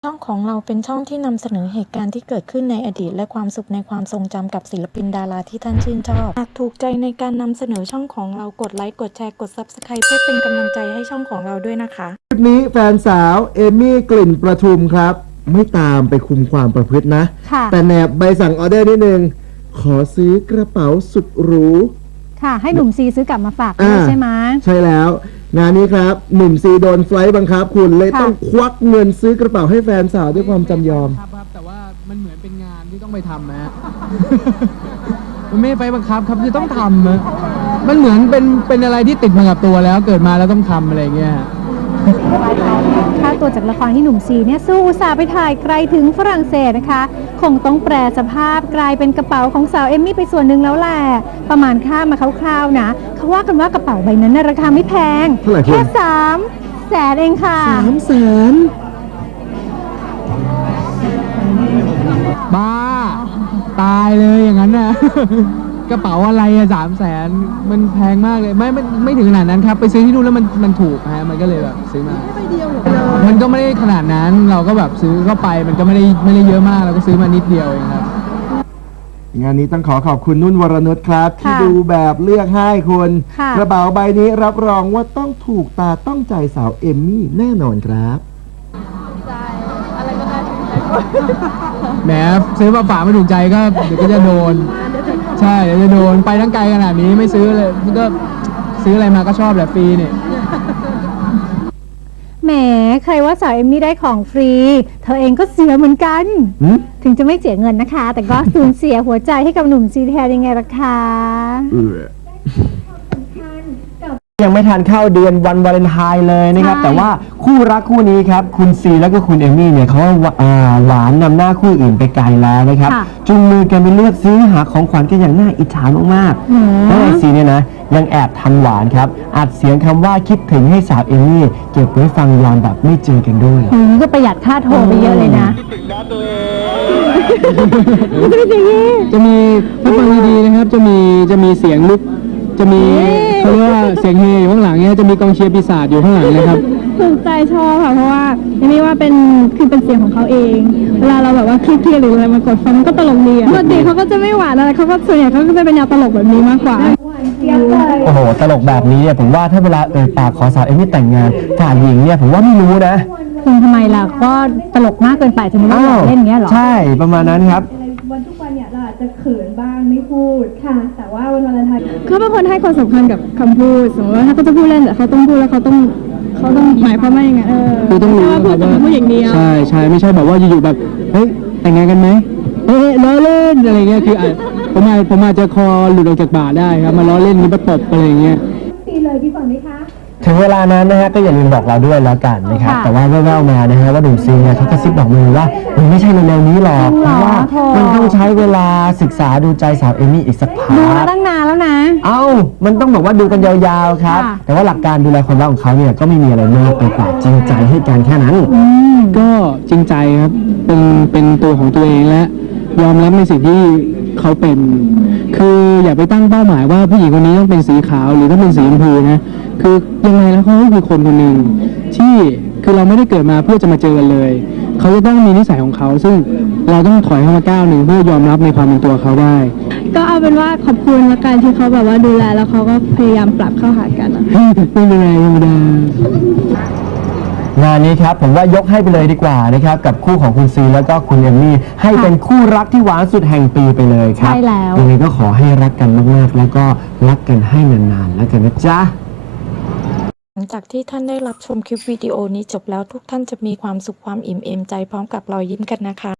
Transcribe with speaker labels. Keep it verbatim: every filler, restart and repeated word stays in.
Speaker 1: ช่องของเราเป็นช่องที่นำเสนอเหตุการณ์ที่เกิดขึ้นในอดีตและความสุขในความทรงจำกับศิลปินดาราที่ท่านชื่นชอบหากถูกใจในการนำเสนอช่องของเรากดไลค์กดแชร์กด ซับสไครบ์ เพื่อเป็นกำลังใจให้ช่องของเราด้วยนะคะ
Speaker 2: คลิปนี้แฟนสาวเอมี่กลิ่นประทุมครับไม่ตามไปคุมความประพฤตินะแต่แนบใบสั่งออเดอร์นิดนึงขอซื้อกระเป๋าสุดหรู
Speaker 3: ค่ะให้หนุ่มซีซื้อกลับมาฝากด้วยใช่ไหม
Speaker 2: ใช่แล้วงานนี้ครับหนุ่มซีโดนไฟล์บังคับคุณเลยต้องควักเงินซื้อกระเป๋าให้แฟนสาวด้วยความจำยอม
Speaker 4: ครับครับแต่ว่ามันเหมือนเป็นงานที่ต้องไปทำนะมันไม่ไปบังคับครับคือต้องทำนะมันเหมือนเป็นเป็นอะไรที่ติดมากับตัวแล้วเกิดมาแล้วต้องทำอะไรเงี้ย
Speaker 3: ค่าตัวจากละครที่หนุ่มซีเนี่ยสู้อุตส่าห์ไปถ่ายไกลถึงฝรั่งเศสนะคะคงต้องแปรสภาพกลายเป็นกระเป๋าของสาวเอมมี่ไปส่วนหนึ่งแล้วแหละประมาณค่ามาคร่าวๆนะเขาว่ากันว่ากระเป๋าใบนั้นราคาไม่แพงแค่สามแสนเองค่ะ
Speaker 2: สามแสน
Speaker 4: บ้าตายเลยอย่างนั้นน่ะกระเป๋าอะไรอะสามแสนมันแพงมากเลยไม่ไม่ไม่ถึงขนาดนั้นครับไปซื้อที่นู่นแล้วมันมันถูกฮะมันก็เลยแบบซื้อมามันก็ไม่ได้ขนาดนั้นเราก็แบบซื้อเข้าไปมันก็ไม่ได้ไม่ได้เยอะมากเราก็ซื้อมานิดเดียวเองครับ
Speaker 2: งานนี้ต้องขอขอบคุณนุ่นวรนุชครับที่ดูแบบเลือกให้คุณกระเป๋าใบนี้รับรองว่าต้องถูกตาต้องใจสาวเอมมี่แน่นอนครับ
Speaker 3: ใจอะไรก็ได้
Speaker 4: แหมซื้อมาฝากไม่ถูกใจก็เดี๋ยวก็จะโดนใช่เดี๋ยวจะโดนไปทั้งไกลขนาดนี้ไม่ซื้อเลยก็ซื้ออะไรมาก็ชอบแหละฟรีเนี่ย
Speaker 3: แหมใครว่าสาวเอมมี่ได้ของฟรีเธอเองก็เสียเหมือนกันถึงจะไม่เสียเงินนะคะแต่ก็สูญเสียหัวใจให้กับหนุ่มซีแทนยังไงล่ะคะ
Speaker 5: ยังไม่ทันเข้าเดือนวันวาเลนไทน์เลยนะครับแต่ว่าคู่รักคู่นี้ครับคุณซีแล้วก็คุณเอมมี่เนี่ยเขาหวานนำหน้าคู่อื่นไปไกลแล้วนะครับจุงมือกันไปเลือกซื้อหาของขวัญกันอย่างน่าอิจฉามากๆแล้วไอซีเนี่ยนะยังแอบทำหวานครับอัดเสียงคำว่าคิดถึงให้สาวเอมมี่เก็บไว้ฟังยามแบบไม่เจอกันด้วย
Speaker 3: นี่ก็ประหยัดค่าโทรไปเยอะเลยนะ
Speaker 4: จะมีถ้าฟังดีๆนะครับจะมีจะมีเสียงลุกจะมีเขาเรียกว่าเสียงเฮอยู่ข้างหลังเนี่ยจะมีกองเชียร์ปีศาจอยู่ข้างหลังนะครับ
Speaker 6: ถูกใจชอบค่ะเพราะว่ายังไม่ว่าเป็นคือเป็นเสียงของเขาเองเวลาเราแบบว่าเครียดหรืออะไรมากดฟังมันก็ตลกดีปกติเขาก็จะไม่หวานอะไรเขาก็ส่วนใหญ่เขาก็จะเป็นแนวตลกแบบนี้มากกว่า
Speaker 5: โอ้โหตลกแบบนี้เนี่ยผมว่าถ้าเวลาเอ่ยปากขอสาวเอมมี่แต่งงานฝ่ายหญิงเนี่ยผมว่าไม่รู้นะ
Speaker 3: คุณทำไมล่ะก็ตลกมากเกินไปถึงไม่อยากเล่นอย่างเงี้ยหรอ
Speaker 5: ใช่ประมาณนั้นครับ
Speaker 6: วันทุกวันเนี่ยเราอาจจะเขินบ้างไม่พูดค่ะแต่ว่าวันวาเลนไทน์เขาเป็นคนให้ความสำคัญกับคำพูดสมมติว่าถ้าเขาจะพูดเล่นแต่เขาต้องพูดแล้วเขาต้องเขาต้องหมายความว่าอย่างไงเออ
Speaker 4: คือต้องรู้
Speaker 6: ว่าพูดแต่พูดอย่างเดียว
Speaker 4: ใช่ใช่ไม่ใช่แบบว่าอยู่ๆแบบเฮ้ยแต่งงานกันไหมเฮ้ยล้อเล่นอะไรเงี้ยคือผมอาจผมอาจจะคอหลุดออกจากบ่าได้ครับมาล้อเล่นนี่มาตบอะไรเงี้ย
Speaker 6: ปีเลยพี่ฝันไหมคะ
Speaker 5: ถึงเวลานั้นนะฮะก็อย่าลืมบอกเราด้วยแล้วกันนะครับแต่ว่าแว่วๆมานะฮะว่าหนุ่มซีเนี่ยเขากระซิบบอกมือว่ามันไม่ใช่ในแนวนี้หรอกเพราะว่ามันต้องใช้เวลาศึกษาดูใจสาวเอมมี่อีกสักพัก
Speaker 3: ดูมาตั้งนานแล้วนะ
Speaker 5: เอ้ามันต้องบอกว่าดูกันยาวๆครับแต่ว่าหลักการดูแลความรักของเขาเนี่ยก็ไม่มีอะไรมากไปกว่าจริงใจให้กันแค่นั้น
Speaker 4: ก็จริงใจครับเป็นเป็นตัวของตัวเองและยอมรับในสิ่งที่เขาเป็นคืออย่าไปตั้งเป้าหมายว่าผู้หญิงคนนี้ต้องเป็นสีขาวหรือต้องเป็นสีชมพูนะคือยังไงแล้วเขาก็คือคนคนหนึ่งที่คือเราไม่ได้เกิดมาเพื่อจะมาเจอกันเลยเขาจะต้องมีนิสัยของเขาซึ่งเราต้องถอยเข้ามาก้าวหนึ่งเพื่อยอมรับในความเป็นตัวเขาได้
Speaker 6: ก็เอาเป็นว่าขอบคุณละกันที่เขาแบบว่าดูแลแล้วเขาก็พยายามปรับเข้าหากันนะ
Speaker 4: ไม่เป็นไรธรรมด
Speaker 5: างานนี้ครับผมว่ายกให้ไปเลยดีกว่านะครับกับคู่ของคุณซีแล้วก็คุณเอมมี่ให้เป็นคู่รักที่หวานสุดแห่งปีไปเลยครับ
Speaker 3: ใช่แล้ว
Speaker 5: ยังไงก็ขอให้รักกันมากๆแล้วก็รักกันให้นานๆแล้วกันนะจ๊ะ
Speaker 1: หลังจากที่ท่านได้รับชมคลิปวิดีโอนี้จบแล้วทุกท่านจะมีความสุขความอิ่มเอมใจพร้อมกับรอยยิ้มกันนะคะ